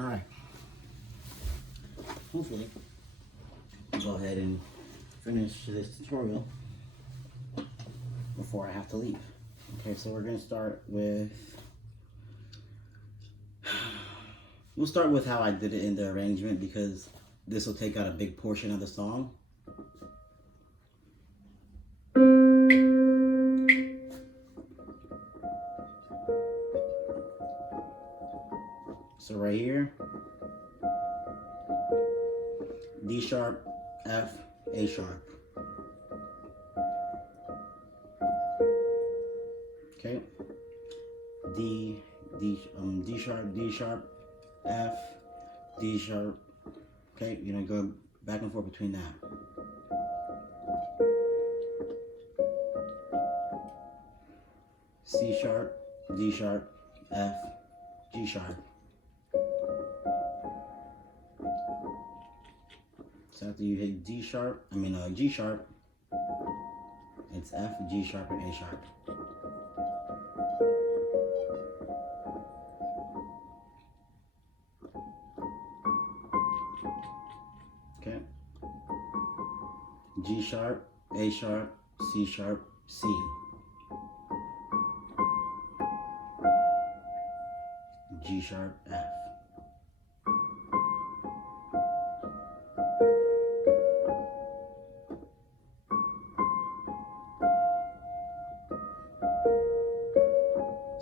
Alright. Hopefully, I'll go ahead and finish this tutorial before I have to leave. Okay, so we're going to start with... We'll start with how I did it in the arrangement because this will take out a big portion of the song. So right here, D sharp, F, A sharp. Okay, D sharp, F, D sharp. Okay, you're gonna go back and forth between that. C sharp, D sharp, F, G sharp. So after you hit G sharp, G sharp, it's F, G sharp, and A sharp. Okay. G sharp, A sharp, C sharp, C. G sharp, F.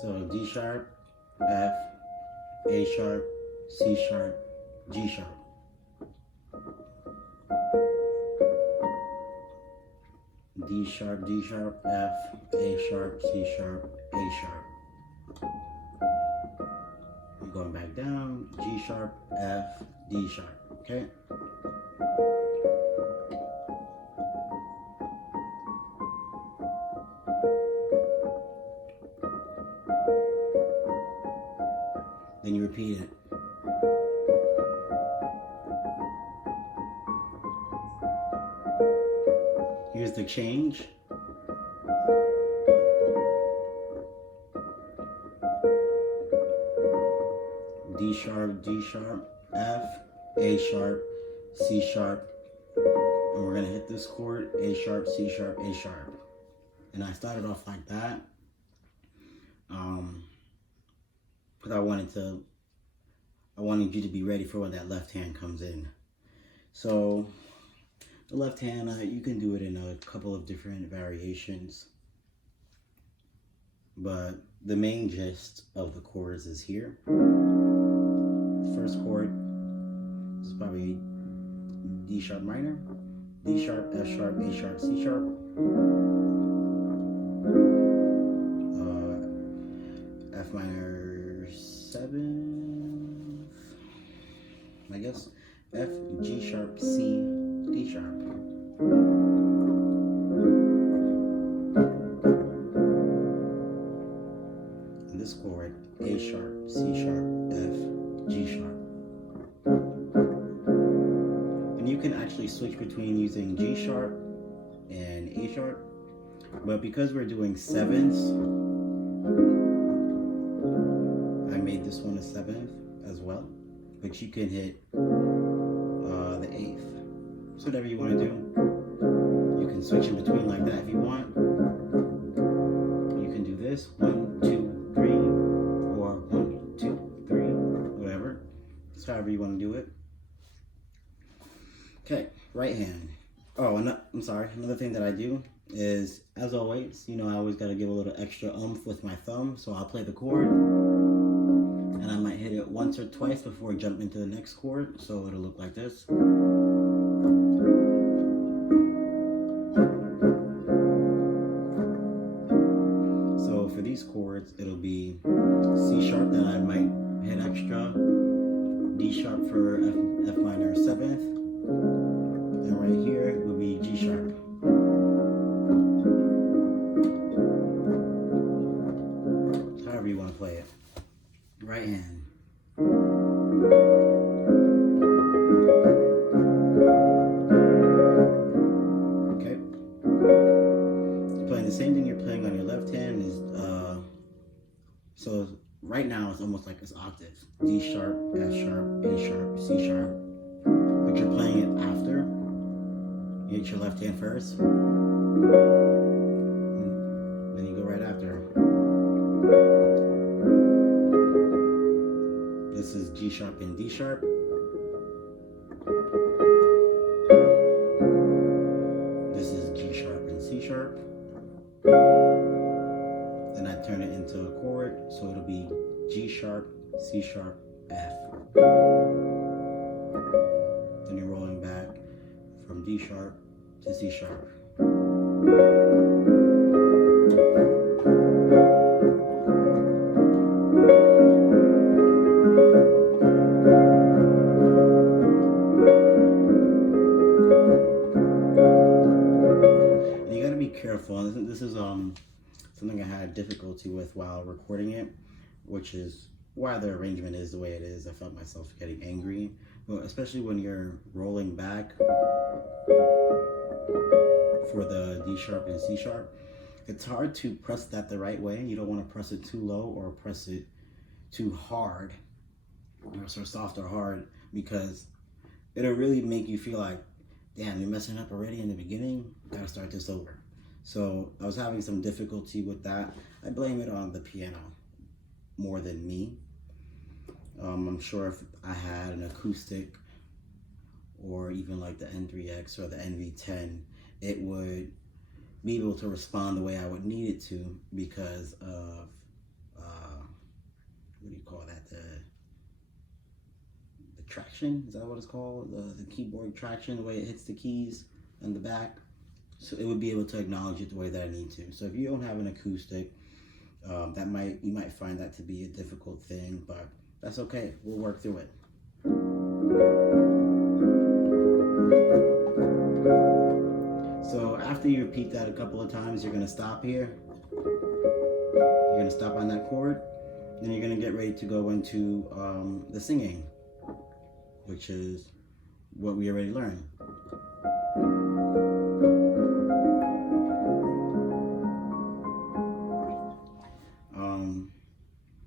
So D sharp, F, A sharp, C sharp, G sharp. D sharp, F, A sharp, C sharp, A sharp. I'm going back down, G sharp, F, D sharp, okay? Then you repeat it. Here's the change. D sharp, F, A sharp, C sharp. And we're gonna hit this chord, A sharp, C sharp, A sharp. And I started off like that. Because I wanted you to be ready for when that left hand comes in. So the left hand, you can do it in a couple of different variations, but the main gist of the chords is here. First chord is probably D sharp minor, D sharp, F sharp, A sharp, C sharp, F minor 7, I guess, F, G sharp, C, D sharp. And this chord, A sharp, C sharp, F, G sharp. And you can actually switch between using G sharp and A sharp, but because we're doing sevenths, I made this one a 7th as well, but you can hit the 8th. So whatever you want to do, you can switch in between like that if you want. You can do this 1, 2, 3, or 1, 2, 3, whatever. It's however you want to do it. Okay, right hand. Oh, and I'm sorry. Another thing that I do is, as always, I always got to give a little extra oomph with my thumb. So I'll play the chord, and I might hit it once or twice before I jump into the next chord. So it'll look like this. So for these chords, it'll be C sharp that I might hit extra, D sharp for F minor 7th, and right here will be G sharp. However you want to play it. Right hand. like it's octaves. D sharp, F sharp, A sharp, C sharp. But you're playing it after. You hit your left hand first. Then you go right after. This is G sharp and D sharp. This is G sharp and C sharp. Then I turn it into a chord, so it'll be G sharp, C sharp, F. Then you're rolling back from D sharp to C sharp. And you gotta be careful. This is something I had difficulty with while recording it, which is why the arrangement is the way it is. I felt myself getting angry, but especially when you're rolling back for the D sharp and C sharp, it's hard to press that the right way. You don't want to press it too low or press it too hard, or so soft or hard, because it'll really make you feel like, damn, you're messing up already in the beginning. Gotta start this over. So I was having some difficulty with that. I blame it on the piano more than me. I'm sure if I had an acoustic or even like the N3X or the NV10, it would be able to respond the way I would need it to because of, what do you call that? The traction, is that what it's called? The keyboard traction, the way it hits the keys in the back. So it would be able to acknowledge it the way that I need to. So if you don't have an acoustic, you might find that to be a difficult thing, but that's okay. We'll work through it. So after you repeat that a couple of times, you're gonna stop here. You're gonna stop on that chord. Then you're gonna get ready to go into the singing, which is what we already learned.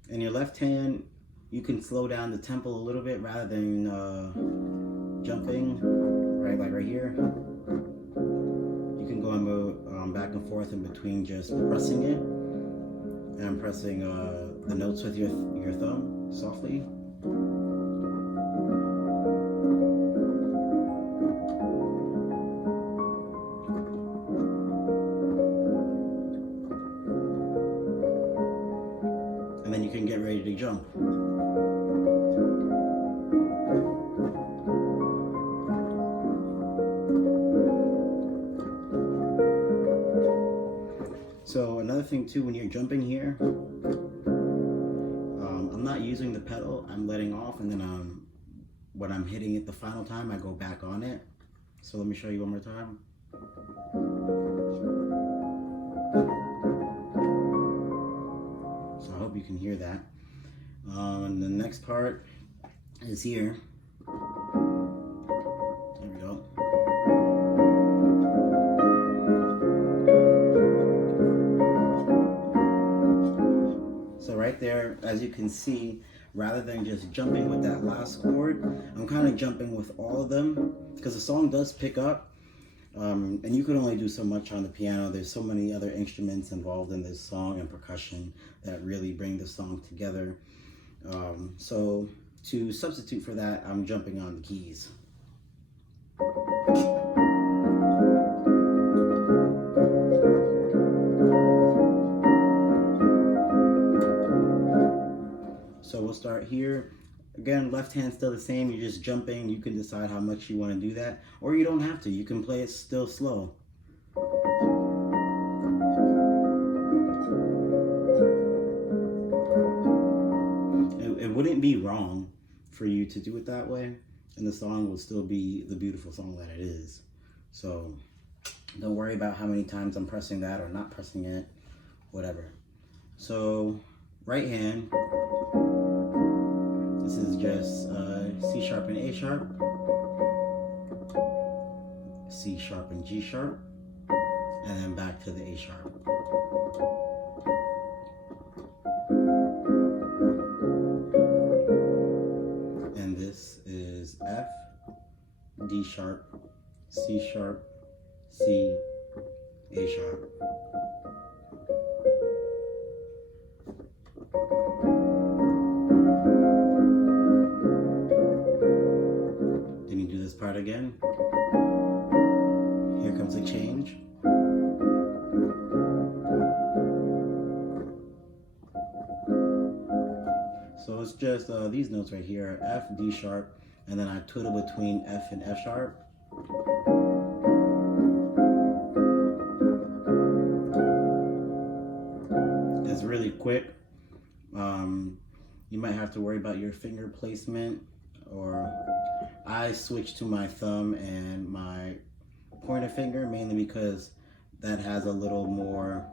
In your left hand, you can slow down the tempo a little bit rather than jumping, right, like right here. You can go and move back and forth in between just pressing it and pressing the notes with your thumb softly. And then you can get ready to jump. So another thing too, when you're jumping here, I'm not using the pedal, I'm letting off, and then when I'm hitting it the final time, I go back on it. So let me show you one more time. So I hope you can hear that. And the next part is here. There we go. So right there, as you can see, rather than just jumping with that last chord, I'm kind of jumping with all of them because the song does pick up. And you can only do so much on the piano. There's so many other instruments involved in this song and percussion that really bring the song together. So to substitute for that, I'm jumping on the keys. So we'll start here. Again, left hand still the same. You're just jumping. You can decide how much you want to do that, or you don't have to. You can play it still slow. It wouldn't be wrong for you to do it that way, and the song will still be the beautiful song that it is. So don't worry about how many times I'm pressing that or not pressing it, whatever. So right hand, this is just C sharp and A sharp, C sharp and G sharp, and then back to the A sharp. D sharp, C sharp, C, A sharp. Then you do this part again. Here comes a change. So it's just these notes right here, F, D sharp, and then I twiddle between F and F sharp. It's really quick. You might have to worry about your finger placement, or I switch to my thumb and my pointer finger, mainly because that has a little more,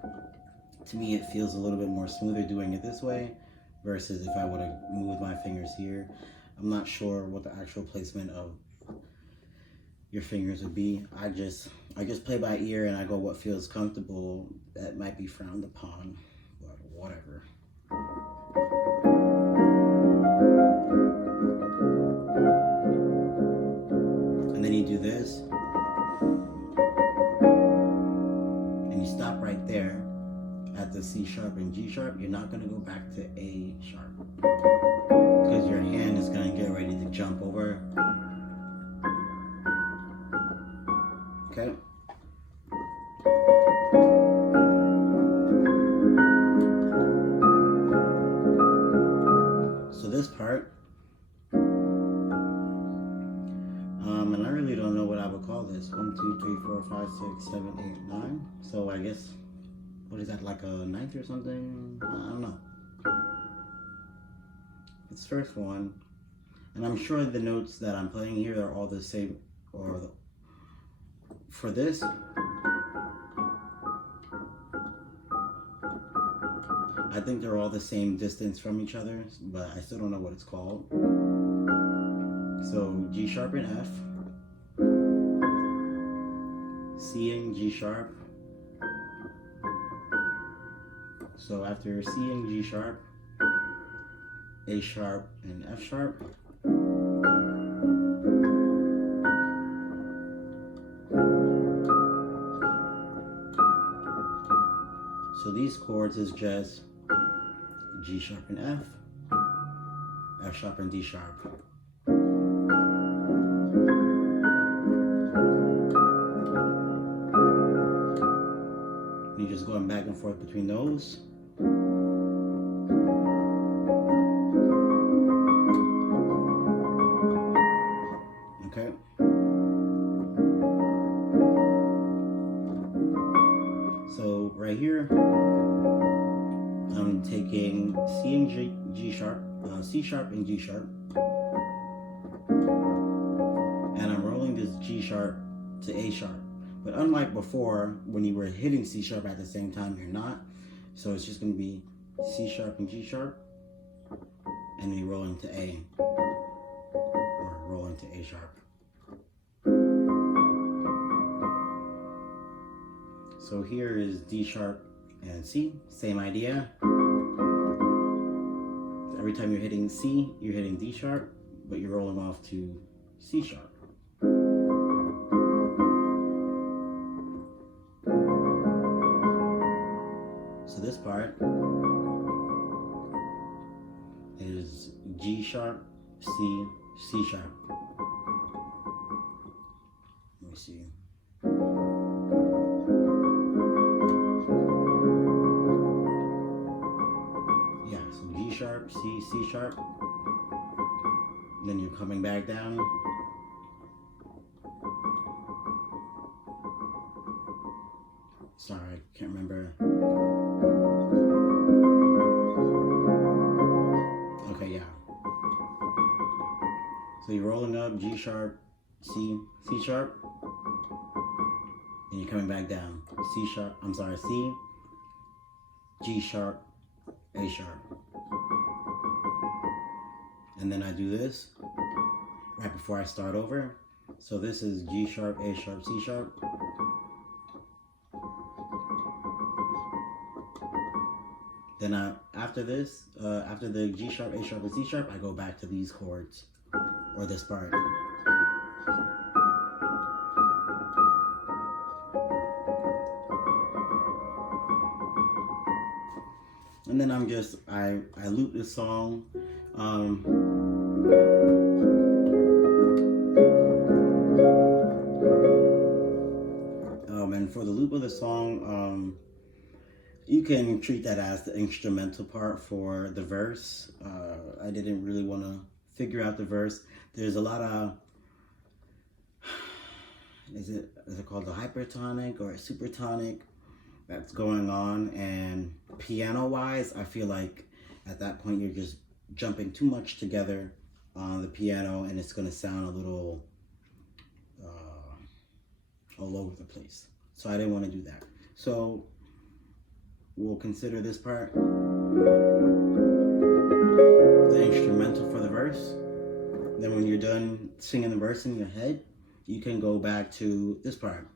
to me it feels a little bit more smoother doing it this way versus if I would have moved my fingers here. I'm not sure what the actual placement of your fingers would be. I just play by ear and I go what feels comfortable. That might be frowned upon, but whatever. And then you do this, and you stop right there at the C sharp and G sharp. You're not gonna go back to A sharp because your hand is gonna get ready to jump over. Okay. So this part, and I really don't know what I would call this. 1, 2, 3, 4, 5, 6, 7, 8, 9. So I guess, what is that, like a ninth or something? I don't know. This first one, and I'm sure the notes that I'm playing here are all the same, or for this, I think they're all the same distance from each other, but I still don't know what it's called. So G sharp and F, C and G sharp. So after C and G sharp, A sharp and F sharp. So these chords is just G sharp and F sharp and D sharp. And you're just going back and forth between those. Okay. So right here, I'm taking C and G sharp, C sharp and G sharp, and I'm rolling this G sharp to A sharp. But unlike before, when you were hitting C sharp at the same time, you're not. So it's just going to be C sharp and G sharp, and then you roll into A, or roll into A sharp. So here is D sharp and C, same idea. Every time you're hitting C, you're hitting D sharp, but you're rolling off to C sharp. So this part is G sharp, C, C sharp. Let me see. Yeah, so G sharp, C, C sharp. Then you're coming back down. Sorry, I can't remember. Okay, yeah. So you're rolling up G sharp, C, C sharp, and you're coming back down. C sharp, I'm sorry, C, G sharp, A sharp. And then I do this right before I start over. So this is G sharp, A sharp, C sharp. Then after this, after the G sharp, A sharp, and C sharp, I go back to these chords, or this part. And then I loop this song. And for the loop of the song, you can treat that as the instrumental part for the verse. I didn't really want to figure out the verse. There's a lot of, is it called the hypertonic or supertonic that's going on, and piano wise I feel like at that point you're just jumping too much together on the piano and it's going to sound a little all over the place, so I didn't want to do that. So we'll consider this part the instrumental for the verse. Then when you're done singing the verse in your head, you can go back to this part.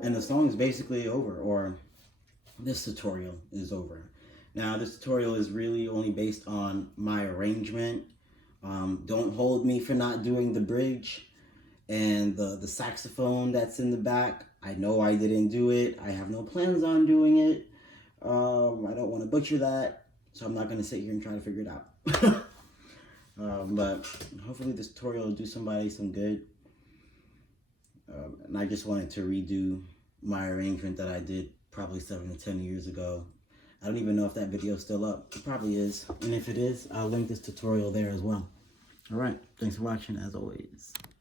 And the song is basically over, or this tutorial is over. Now this tutorial is really only based on my arrangement. Don't hold me for not doing the bridge and the saxophone that's in the back. I know I didn't do it. I have no plans on doing it. I don't want to butcher that, so I'm not going to sit here and try to figure it out. But hopefully this tutorial will do somebody some good. And I just wanted to redo my arrangement that I did probably 7 to 10 years ago. I don't even know if that video is still up. It probably is. And if it is, I'll link this tutorial there as well. All right. Thanks for watching, as always.